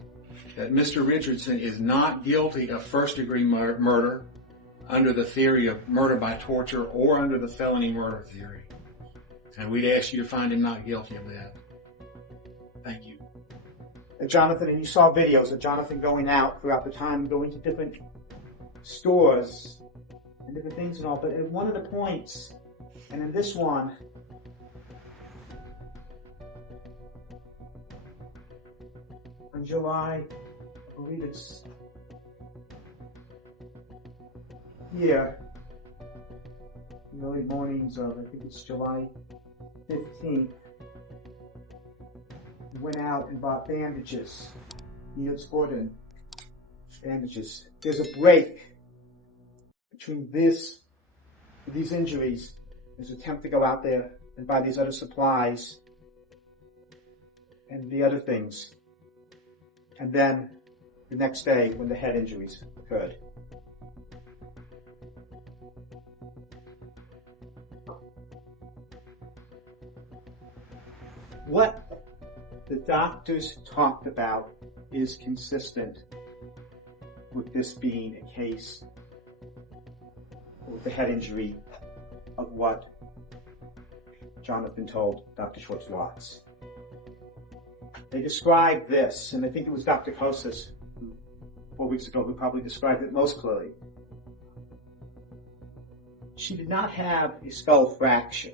that Mr. Richardson is not guilty of first-degree murder under the theory of murder by torture or under the felony murder theory. And we'd ask you to find him not guilty of that. Thank you. And Jonathan, and you saw videos of Jonathan going out throughout the time, going to different stores and different things and all, but at one of the points, and in this one, on July, I believe it's here, in the early mornings of, I think it's July 15th, he went out and bought bandages, 𝐬𝐿 bandages. There's a break between these injuries, his attempt to go out there and buy these other supplies and the other things, and then the next day when the head injuries occurred. What the doctors talked about is consistent with this being a case with the head injury of what Jonathan told Dr. Schwartz-Watts. They described this, and I think it was Dr. Kosas 4 weeks ago who probably described it most clearly. She did not have a skull fracture.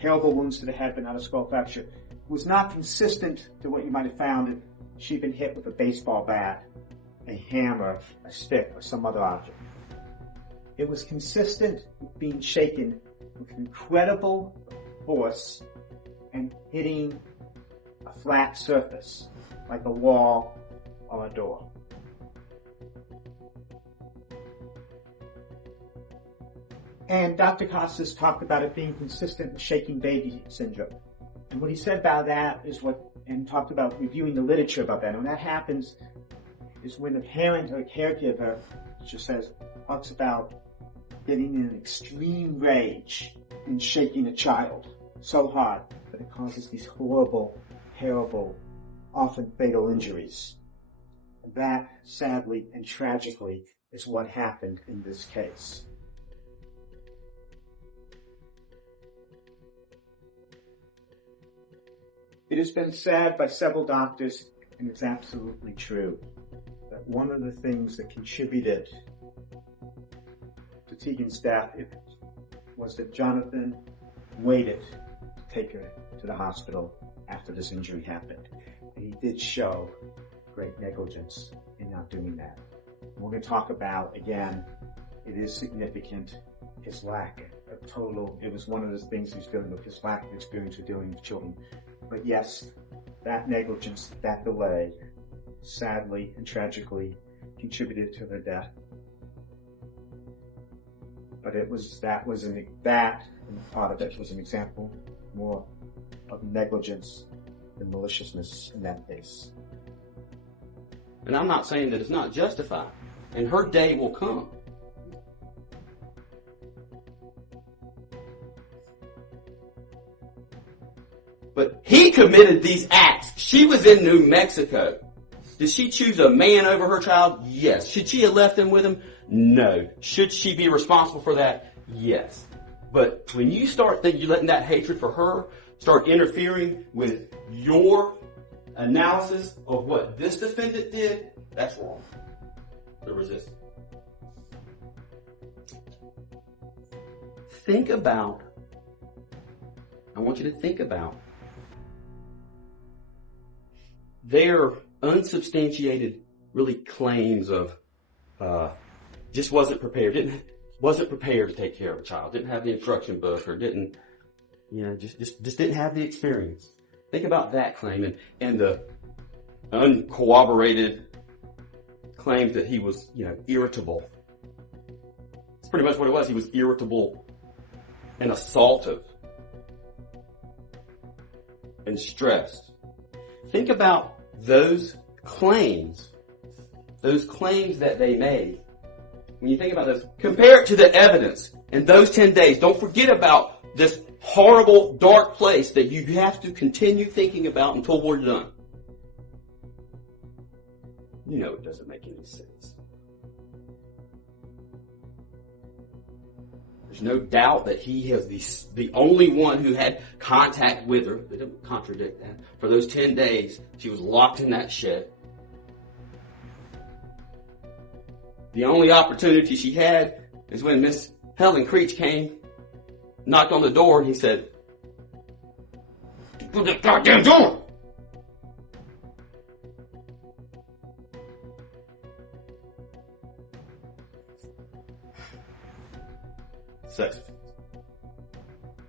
Terrible wounds to the head, but not a skull fracture. It was not consistent to what you might have found if she'd been hit with a baseball bat, a hammer, a stick, or some other object. It was consistent with being shaken with incredible force and hitting a flat surface, like a wall or a door. And Dr. Kostas talked about it being consistent with shaking baby syndrome. And what he said about that is and talked about reviewing the literature about that. And when that happens is when a parent or a caregiver talks about getting in an extreme rage and shaking a child so hard that it causes these horrible, terrible, often fatal injuries. And that, sadly and tragically, is what happened in this case. It has been said by several doctors, and it's absolutely true, that one of the things that contributed to Tegan's death was that Jonathan waited to take her to the hospital after this injury happened. And he did show great negligence in not doing that. We're going to talk about, again, it is significant, his lack of it was one of the things he's dealing with, his lack of experience with dealing with children. But yes, that negligence, that delay, sadly and tragically contributed to her death. But part of it was an example more of negligence than maliciousness in that case. And I'm not saying that it's not justified, and her day will come. But he committed these acts. She was in New Mexico. Did she choose a man over her child? Yes. Should she have left him with him? No. Should she be responsible for that? Yes. But when you start letting that hatred for her start interfering with your analysis of what this defendant did, that's wrong. To resist. think about, their unsubstantiated, really, claims of just wasn't prepared to take care of a child, didn't have the instruction book, or didn't, just didn't have the experience. Think about that claim and the uncorroborated claims that he was, irritable. That's pretty much what it was. He was irritable and assaultive and stressed. Think about those claims that they made. When you think about those, compare it to the evidence in those 10 days. Don't forget about this horrible, dark place that you have to continue thinking about until we're done. It doesn't make any sense. There's no doubt that he is the only one who had contact with her. They don't contradict that. For those 10 days, she was locked in that shed. The only opportunity she had is when Miss Helen 𝐬𝐲 came, knocked on the door, and he said, "Open that goddamn door!" Sex.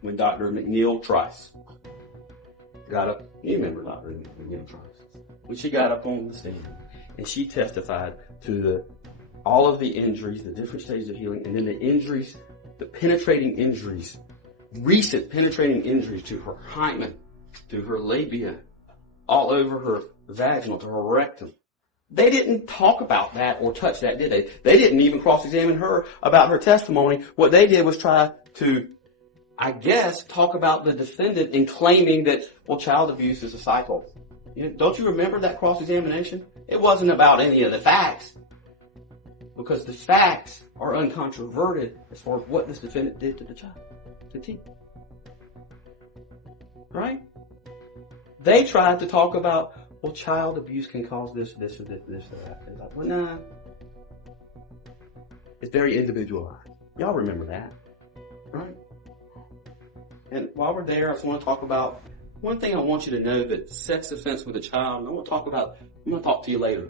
When Dr. McNeil Trice got up, you remember Dr. McNeil Trice, when she got up on the stand and she testified to all of the injuries, the different stages of healing, and then the injuries, the penetrating injuries, recent penetrating injuries to her hymen, to her labia, all over her vaginal, to her rectum. They didn't talk about that or touch that, did they? They didn't even cross-examine her about her testimony. What they did was try to, I guess, talk about the defendant in claiming that, child abuse is a cycle. Don't you remember that cross-examination? It wasn't about any of the facts, because the facts are uncontroverted as far as what this defendant did to the child, to T. Right? They tried to talk about, child abuse can cause this, or this, or that. It's like, nah. It's very individualized. Y'all remember that, right? And while we're there, I just want to talk about one thing. I want you to know that sex offense with a child, and I'm going to talk to you later.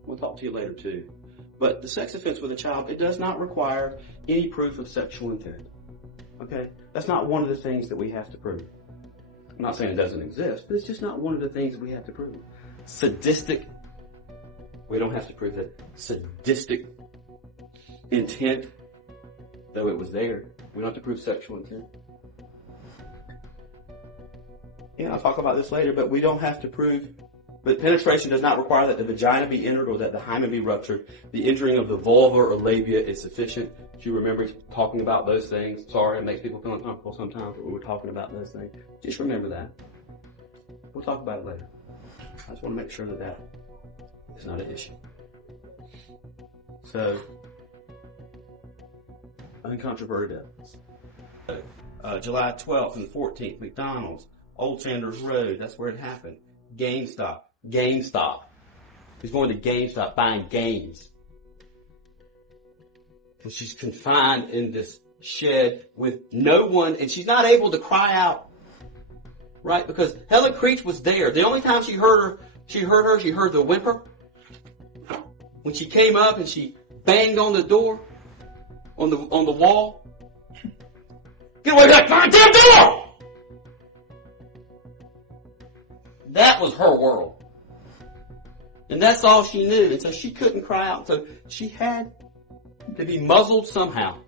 I'm going to talk to you later too. But the sex offense with a child, it does not require any proof of sexual intent. Okay? That's not one of the things that we have to prove. I'm not saying it doesn't exist, but it's just not one of the things that we have to prove. Sadistic, we don't have to prove that. Sadistic intent, though it was there, we don't have to prove sexual intent. I'll talk about this later, but we don't have to prove, but penetration does not require that the vagina be entered or that the hymen be ruptured. The injuring of the vulva or labia is sufficient. Do you remember talking about those things? Sorry, it makes people feel uncomfortable sometimes, but we were talking about those things. Just remember that. We'll talk about it later. I just want to make sure that is not an issue. So, uncontroverted evidence. July 12th and the 14th, McDonald's, Old Chandler's Road, that's where it happened. GameStop. He's going to GameStop buying games. And she's confined in this shed with no one, and she's not able to cry out, right? Because Helen 𝐬𝐲 was there. The only time she heard the whimper when she came up and she banged on the door, on the wall. Get away from that goddamn door! That was her world. And that's all she knew. And so she couldn't cry out. So she had to be muzzled somehow.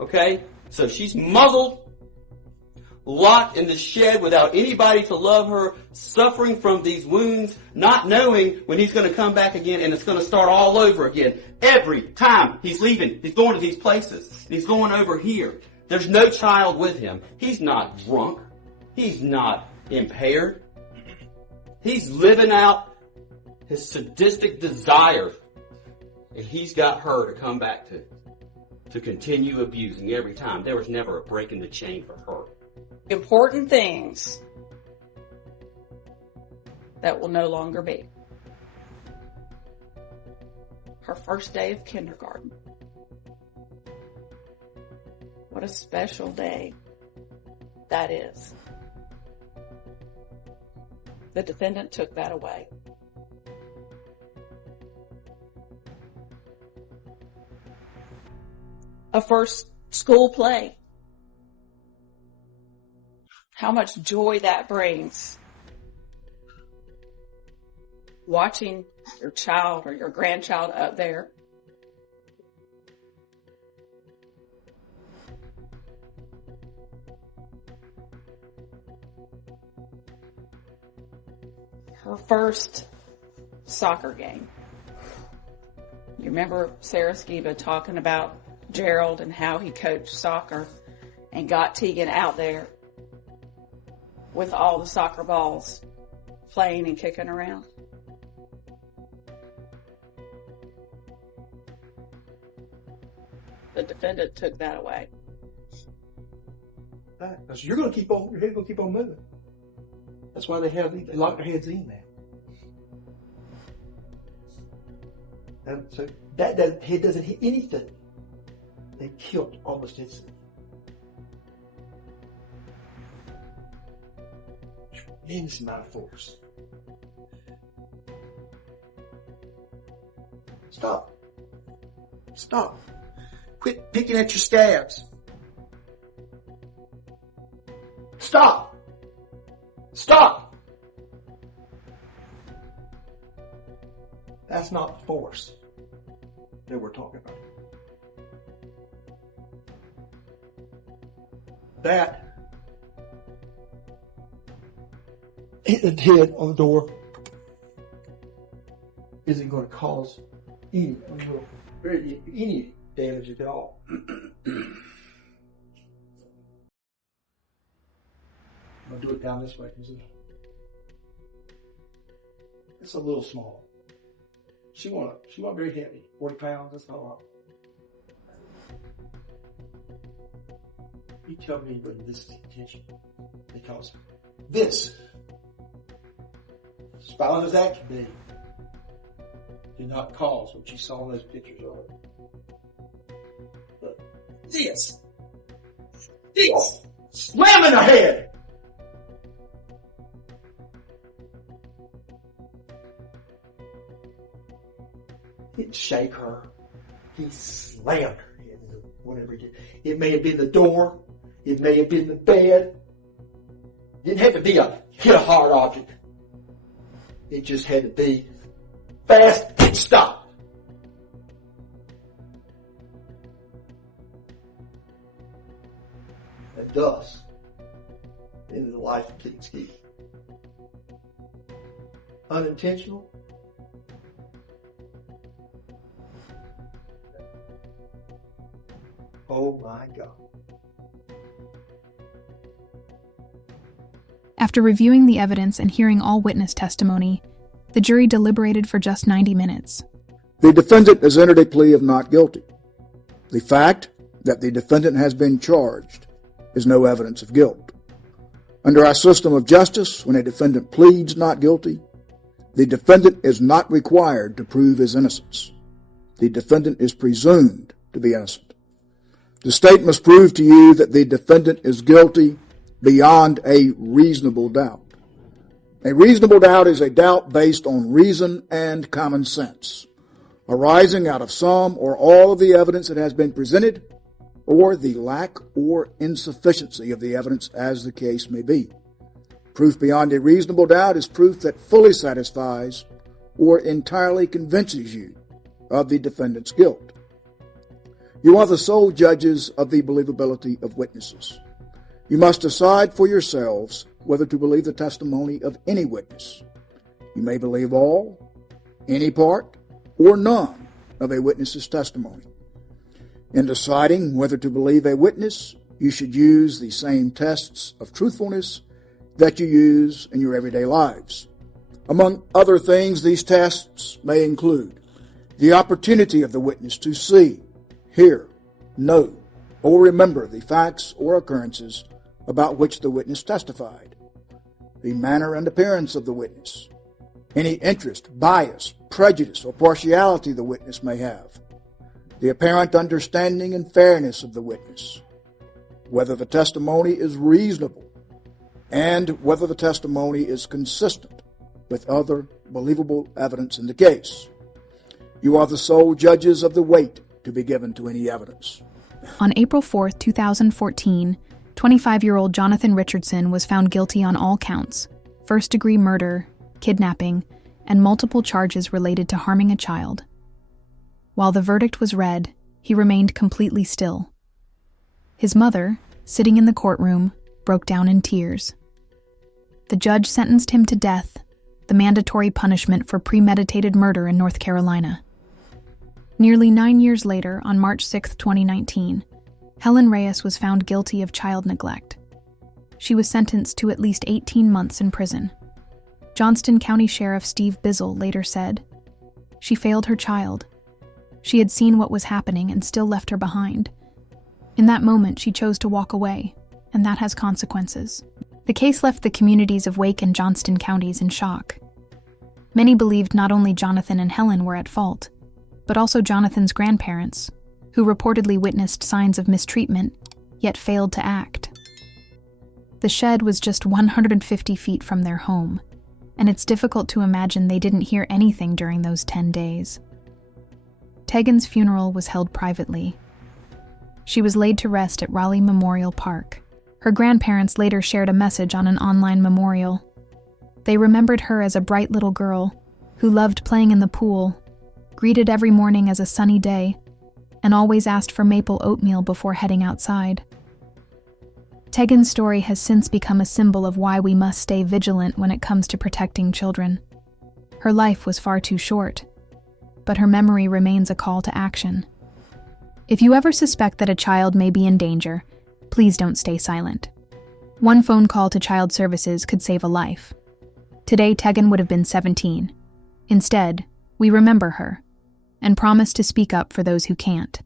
Okay? So she's muzzled, locked in the shed without anybody to love her, suffering from these wounds, not knowing when he's going to come back again and it's going to start all over again. Every time he's leaving, he's going to these places. He's going over here. There's no child with him. He's not drunk. He's not impaired. He's living out his sadistic desire. And he's got her to come back to continue abusing every time. There was never a break in the chain for her. Important things that will no longer be. Her first day of kindergarten. What a special day that is. The defendant took that away. A first school play. How much joy that brings. Watching your child or your grandchild up there. Her first soccer game. You remember Sarah Skiba talking about Gerald and how he coached soccer and got Tegan out there with all the soccer balls playing and kicking around. The defendant took that away. Because your head's gonna keep on moving. That's why they lock their heads in there. And so that head doesn't hit anything. They killed almost instantly. Tremendous amount of force. Stop. Stop. Quit picking at your stabs. Stop. Stop. That's not the force that we're talking about. That hitting the head on the door isn't going to cause any damage at all. I'll do it down this way because it's a little small. She wasn't very heavy, 40 pounds. That's not a lot. You tell me when this is intentional, because this, as violent as that can be, did not cause what you saw in those pictures earlier. But this, slamming her head. He didn't shake her. He slammed her head into whatever he did. It may have been the door. It may have been the bed. It didn't have to be hit a hard object. It just had to be fast and stop. And thus, into the life of Tegan Skiba. Unintentional. Oh my God. After reviewing the evidence and hearing all witness testimony, the jury deliberated for just 90 minutes. The defendant has entered a plea of not guilty. The fact that the defendant has been charged is no evidence of guilt. Under our system of justice, when a defendant pleads not guilty, the defendant is not required to prove his innocence. The defendant is presumed to be innocent. The state must prove to you that the defendant is guilty beyond a reasonable doubt. A reasonable doubt is a doubt based on reason and common sense, arising out of some or all of the evidence that has been presented, or the lack or insufficiency of the evidence as the case may be. Proof beyond a reasonable doubt is proof that fully satisfies or entirely convinces you of the defendant's guilt. You are the sole judges of the believability of witnesses. You must decide for yourselves whether to believe the testimony of any witness. You may believe all, any part, or none of a witness's testimony. In deciding whether to believe a witness, you should use the same tests of truthfulness that you use in your everyday lives. Among other things, these tests may include the opportunity of the witness to see, hear, know, or remember the facts or occurrences about which the witness testified, the manner and appearance of the witness, any interest, bias, prejudice, or partiality the witness may have, the apparent understanding and fairness of the witness, whether the testimony is reasonable, and whether the testimony is consistent with other believable evidence in the case. You are the sole judges of the weight to be given to any evidence. On April 4, 2014, 25-year-old Jonathan Richardson was found guilty on all counts: first-degree murder, kidnapping, and multiple charges related to harming a child. While the verdict was read, he remained completely still. His mother, sitting in the courtroom, broke down in tears. The judge sentenced him to death, the mandatory punishment for premeditated murder in North Carolina. Nearly 9 years later, on March 6, 2019, Helen Reyes was found guilty of child neglect. She was sentenced to at least 18 months in prison. Johnston County Sheriff Steve Bizzle later said, "She failed her child. She had seen what was happening and still left her behind. In that moment, she chose to walk away, and that has consequences." The case left the communities of Wake and Johnston counties in shock. Many believed not only Jonathan and Helen were at fault, but also Jonathan's grandparents, who reportedly witnessed signs of mistreatment, yet failed to act. The shed was just 150 feet from their home, and it's difficult to imagine they didn't hear anything during those 10 days. Tegan's funeral was held privately. She was laid to rest at Raleigh Memorial Park. Her grandparents later shared a message on an online memorial. They remembered her as a bright little girl who loved playing in the pool, greeted every morning as a sunny day, and always asked for maple oatmeal before heading outside. Tegan's story has since become a symbol of why we must stay vigilant when it comes to protecting children. Her life was far too short, but her memory remains a call to action. If you ever suspect that a child may be in danger, please don't stay silent. One phone call to Child Services could save a life. Today, Tegan would have been 17. Instead, we remember her and promise to speak up for those who can't.